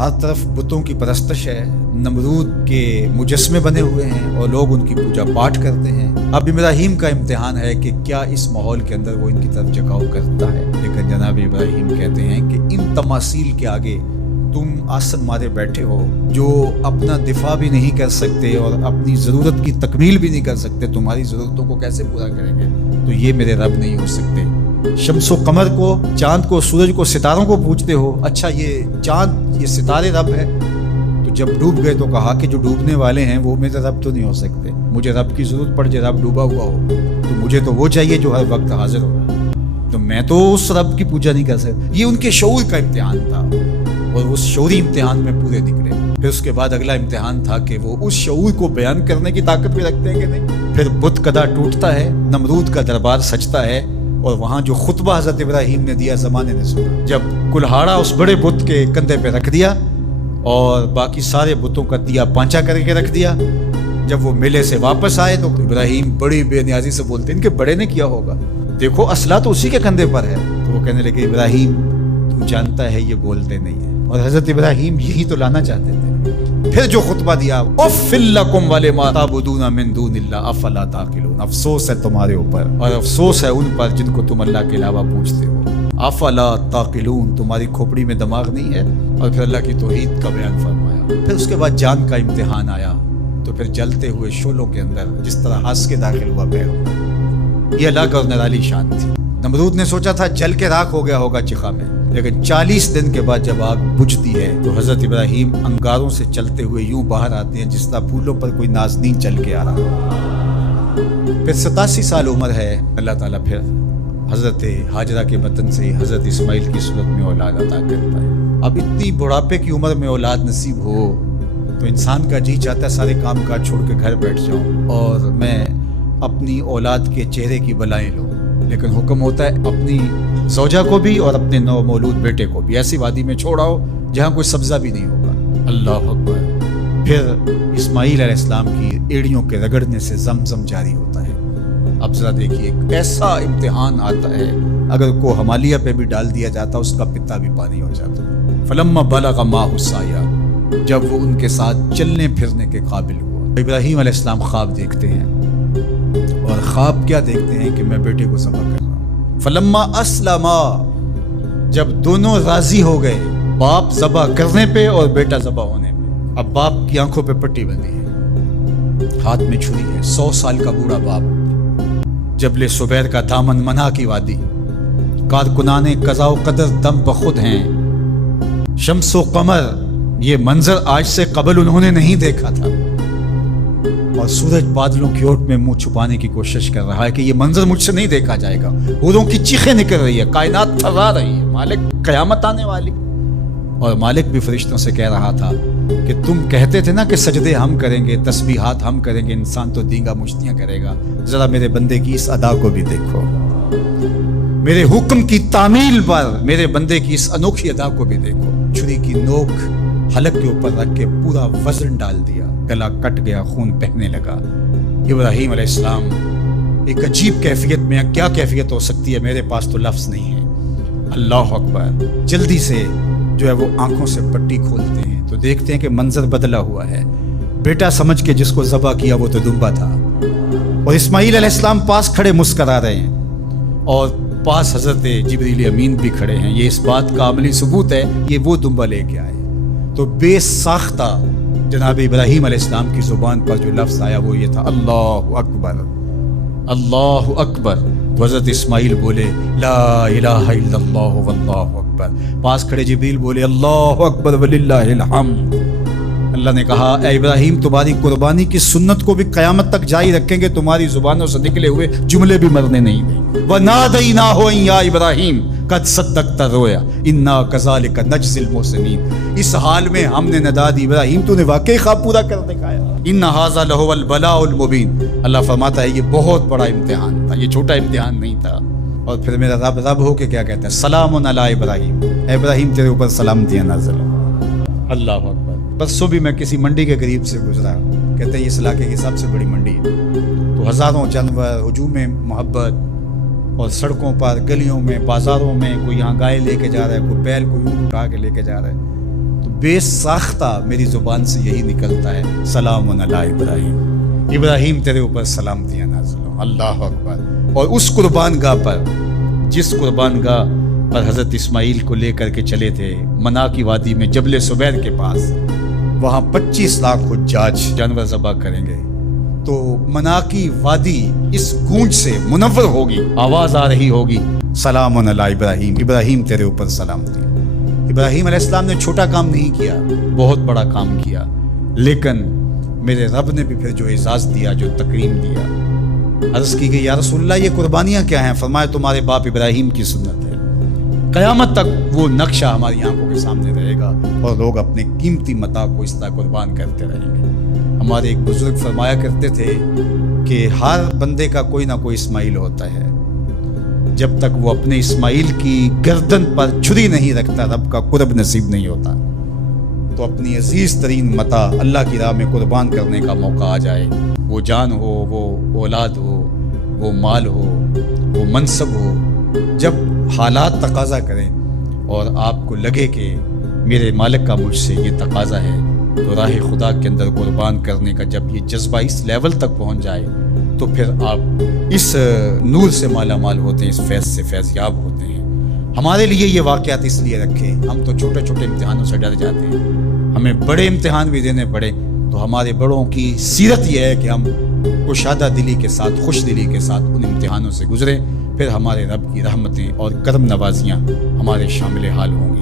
ہر طرف بتوں کی پرستش ہے، نمرود کے مجسمے بنے ہوئے ہیں اور لوگ ان کی پوجا پاٹ کرتے ہیں۔ اب ابراہیم کا امتحان ہے کہ کیا اس ماحول کے اندر وہ ان کی طرف جھکاؤ کرتا ہے، لیکن جناب ابراہیم کہتے ہیں کہ ان تماثیل کے آگے تم آسن مارے بیٹھے ہو، جو اپنا دفاع بھی نہیں کر سکتے اور اپنی ضرورت کی تکمیل بھی نہیں کر سکتے، تمہاری ضرورتوں کو کیسے پورا کریں گے؟ تو یہ میرے رب نہیں ہو سکتے۔ شمس و قمر کو، چاند کو، سورج کو، ستاروں کو پوجتے ہو، اچھا یہ چاند، یہ ستارے رب ہے؟ تو جب ڈوب گئے تو کہا کہ جو ڈوبنے والے ہیں وہ میرے رب تو نہیں ہو سکتے، مجھے رب کی ضرورت پڑ جائے، رب ڈوبا ہوا ہو تو مجھے تو وہ چاہیے جو ہر وقت حاضر ہو، تو میں تو اس رب کی پوجا نہیں کر سکتا۔ یہ ان کے شعور کا امتحان تھا اور اس شعوری امتحان میں پورے نکلے۔ پھر اس کے بعد اگلا امتحان تھا کہ وہ اس شعور کو بیان کرنے کی طاقت بھی رکھتے ہیں کہ نہیں۔ پھر بت کدا ٹوٹتا ہے، نمرود کا دربار سجتا ہے، اور وہاں جو خطبہ حضرت ابراہیم نے دیا زمانے نے سنا، جب کلہاڑا اس بڑے بت کے کندھے پہ رکھ دیا اور باقی سارے بتوں کا دیا پانچا کر کے رکھ دیا، جب وہ میلے سے واپس آئے تو ابراہیم بڑی بے نیازی سے بولتے ہیں ان کے بڑے نے کیا ہوگا، دیکھو اسلحہ تو اسی کے کندھے پر ہے۔ تو وہ کہنے لگے ابراہیم تو جانتا ہے یہ بولتے نہیں ہیں، اور حضرت ابراہیم یہی تو لانا چاہتے تھے۔ پھر جو خطبہ دیا، اُفِّ لَکُمْ وَلِمَا تَعْبُدُونَ مِن دُونِ اللَّهِ أَفَلَا تَعْقِلُونَ، افسوس ہے تمہارے اوپر اور افسوس ہے ان پر جن کو تم اللہ کے علاوہ پوجتے ہو۔ افلا تعقلون، تمہاری کھوپڑی میں دماغ نہیں ہے۔ اور پھر اللہ کی توحید کا بیان فرمایا۔ پھر اس کے بعد جان کا امتحان آیا، تو پھر جلتے ہوئے شعلوں کے اندر جس طرح ہنس کے داخل ہوا پیغمبر، یہ الگ اور نرالی شان تھی۔ نمرود نے سوچا تھا جل کے راکھ ہو گیا ہوگا چخا میں، لیکن 40 دن کے بعد جب آگ بجھتی ہے تو حضرت ابراہیم انگاروں سے چلتے ہوئے یوں باہر آتے ہیں جس طرح پھولوں پر کوئی نازنین چل کے آ رہا۔ پھر 87 سال عمر ہے، اللہ تعالیٰ پھر حضرت ہاجرہ کے بطن سے حضرت اسماعیل کی صورت میں اولاد عطا کرتا ہے۔ اب اتنی بڑھاپے کی عمر میں اولاد نصیب ہو تو انسان کا جی چاہتا ہے سارے کام کاج چھوڑ کے گھر بیٹھ جاؤں اور میں اپنی اولاد کے چہرے کی بلائیں لوں، لیکن حکم ہوتا ہے اپنی زوجہ کو بھی اور اپنے نو مولود بیٹے کو بھی ایسی وادی میں چھوڑ آؤ جہاں کوئی سبزہ بھی نہیں ہوگا۔ اللہ اکبر۔ پھر اسماعیل علیہ السلام کی ایڑیوں کے رگڑنے سے زمزم جاری ہوتا ہے۔ اب ذرا دیکھیے ایک ایسا امتحان آتا ہے، اگر کو ہمالیہ پہ بھی ڈال دیا جاتا اس کا پتا بھی پانی ہو جاتا۔ فلما بلغ معہ السعی، جب وہ ان کے ساتھ چلنے پھرنے کے قابل ہوا، ابراہیم علیہ السلام خواب دیکھتے ہیں، اور خواب کیا دیکھتے ہیں کہ میں بیٹے کو ذبح کر رہا ہوں۔ فلما اسلما، جب دونوں راضی ہو گئے، باپ ذبح کرنے پہ اور بیٹا ذبح ہونے پہ۔ اب باپ کی آنکھوں پہ پٹی بندھی ہے، ہاتھ میں چھری ہے، 100 سال کا بوڑھا باپ، جبل سبیر کا دامن منا کی وادی، کارکنان قضاء و قدر دم بخود ہیں، شمس و قمر، یہ منظر آج سے قبل انہوں نے نہیں دیکھا تھا، اور سورج بادلوں کی اوٹ میں منہ چھپانے کی کوشش کر رہا ہے کہ یہ منظر مجھ سے نہیں دیکھا جائے گا، حوروں کی چیخیں نکل رہی ہے، کائنات تھرا رہی ہے، مالک قیامت آنے والی۔ اور مالک بھی فرشتوں سے کہہ رہا تھا کہ تم کہتے تھے نا کہ سجدے ہم کریں گے، تسبیحات ہم کریں گے، انسان تو دینگا مشتیاں کرے گا، ذرا میرے بندے کی اس ادا کو بھی دیکھو، میرے حکم کی تعمیل پر میرے بندے کی اس انوکھی ادا کو بھی دیکھو۔ چھری کی نوک حلق کے اوپر رکھ کے پورا وزن ڈال دیا، گلا کٹ گیا، خون بہنے لگا۔ ابراہیم علیہ السلام ایک عجیب کیفیت میں، کیا کیفیت ہو سکتی ہے، میرے پاس تو لفظ نہیں ہے۔ اللہ اکبر۔ جلدی سے جو ہے وہ آنکھوں سے پٹی کھولتے ہیں تو دیکھتے ہیں کہ منظر بدلا ہوا ہے، بیٹا سمجھ کے جس کو ذبح کیا وہ تو دمبا تھا، اور اسماعیل علیہ السلام پاس کھڑے مسکرا رہے ہیں، اور پاس حضرت جبریل امین بھی کھڑے ہیں۔ یہ اس بات کا عملی ثبوت ہے یہ وہ دمبا لے کے آئے۔ تو بے ساختہ جناب ابراہیم علیہ السلام کی زبان پر جو لفظ آیا وہ یہ تھا، اللہ اکبر، اللہ اکبر۔ تو حضرت اسماعیل بولے لا الہ الا اللہ واللہ اکبر، پاس کھڑے جبریل بولے اللہ اکبر وللہ الحمد۔ اللہ نے کہا اے ابراہیم تمہاری قربانی کی سنت کو بھی قیامت تک جاری رکھیں گے، تمہاری زبانوں سے نکلے ہوئے جملے بھی مرنے نہیں دیں۔ وَنَادَيْنَاهُ أَن يَا إِبْرَاهِيمُ قَدْ صَدَّقْتَ الرُّؤْيَا إِنَّا كَذَلِكَ نَجْزِي الْمُحْسِنِينَ۔ اس حال میں ہم نے ندا دی ابراہیم تو نے واقعی خواب پورا کر دکھایا۔ إِنَّ هَذَا لَهُوَ الْبَلَاءُ الْمُبِينُ۔ اللہ فرماتا ہے یہ بہت بڑا امتحان تھا، یہ چھوٹا امتحان نہیں تھا۔ اور پھر میرا رب ہو کے کیا کہتا ہے، سلام علی ابراہیم، اے ابراہیم تیرے اوپر سلامتیاں نازل ہو۔ اللہ اکبر۔ پرسوں بھی میں کسی منڈی کے قریب سے گزرا، کہتے ہیں اس علاقے کی سب سے بڑی منڈی ہے، تو ہزاروں جانور، ہجوم محبت، اور سڑکوں پر، گلیوں میں، بازاروں میں، کوئی یہاں گائے لے کے جا رہا ہے، کوئی بیل، کوئی اونٹ اٹھا کے لے کے جا رہا ہے، تو بے ساختہ میری زبان سے یہی نکلتا ہے، سلام علی ابراہیم، ابراہیم تیرے اوپر سلامتیاں نازل ہوں۔ اللہ اکبر۔ اور اس قربان گاہ پر، جس قربان گاہ پر حضرت اسماعیل کو لے کر کے چلے تھے، منا کی وادی میں جبل سبیر کے پاس، وہاں 25 لاکھ حجاج جانور ذبح کریں گے، تو منا کی وادی اس گونج سے منور ہوگی، آواز آ رہی ہوگی، سلام علی ابراہیم، ابراہیم تیرے اوپر سلامتی۔ ابراہیم علیہ السلام نے چھوٹا کام نہیں کیا، بہت بڑا کام کیا، لیکن میرے رب نے بھی پھر جو اعزاز دیا، جو تکریم دیا، عرض کی گئی یا رسول اللہ یہ قربانیاں کیا ہیں؟ فرمایا تمہارے باپ ابراہیم کی سنت ہے، قیامت تک وہ نقشہ ہماری آنکھوں کے سامنے رہے گا اور لوگ اپنے قیمتی متاع کو اس طرح قربان کرتے رہیں گے۔ ہمارے ایک بزرگ فرمایا کرتے تھے کہ ہر بندے کا کوئی نہ کوئی اسماعیل ہوتا ہے، جب تک وہ اپنے اسماعیل کی گردن پر چھری نہیں رکھتا رب کا قرب نصیب نہیں ہوتا۔ تو اپنی عزیز ترین متاع اللہ کی راہ میں قربان کرنے کا موقع آ جائے، وہ جان ہو، وہ اولاد ہو، وہ مال ہو، وہ منصب ہو، جب حالات تقاضا کریں اور آپ کو لگے کہ میرے مالک کا مجھ سے یہ تقاضا ہے، تو راہ خدا کے اندر قربان کرنے کا جب یہ جذبہ اس لیول تک پہنچ جائے تو پھر آپ اس نور سے مالا مال ہوتے ہیں، اس فیض سے فیض یاب ہوتے ہیں۔ ہمارے لیے یہ واقعات اس لیے رکھے، ہم تو چھوٹے چھوٹے امتحانوں سے ڈر جاتے ہیں، ہمیں بڑے امتحان بھی دینے پڑے تو ہمارے بڑوں کی سیرت یہ ہے کہ ہم کشادہ دلی کے ساتھ، خوش دلی کے ساتھ ان امتحانوں سے گزریں، پھر ہمارے رب کی رحمتیں اور کرم نوازیاں ہمارے شامل حال ہوں گی۔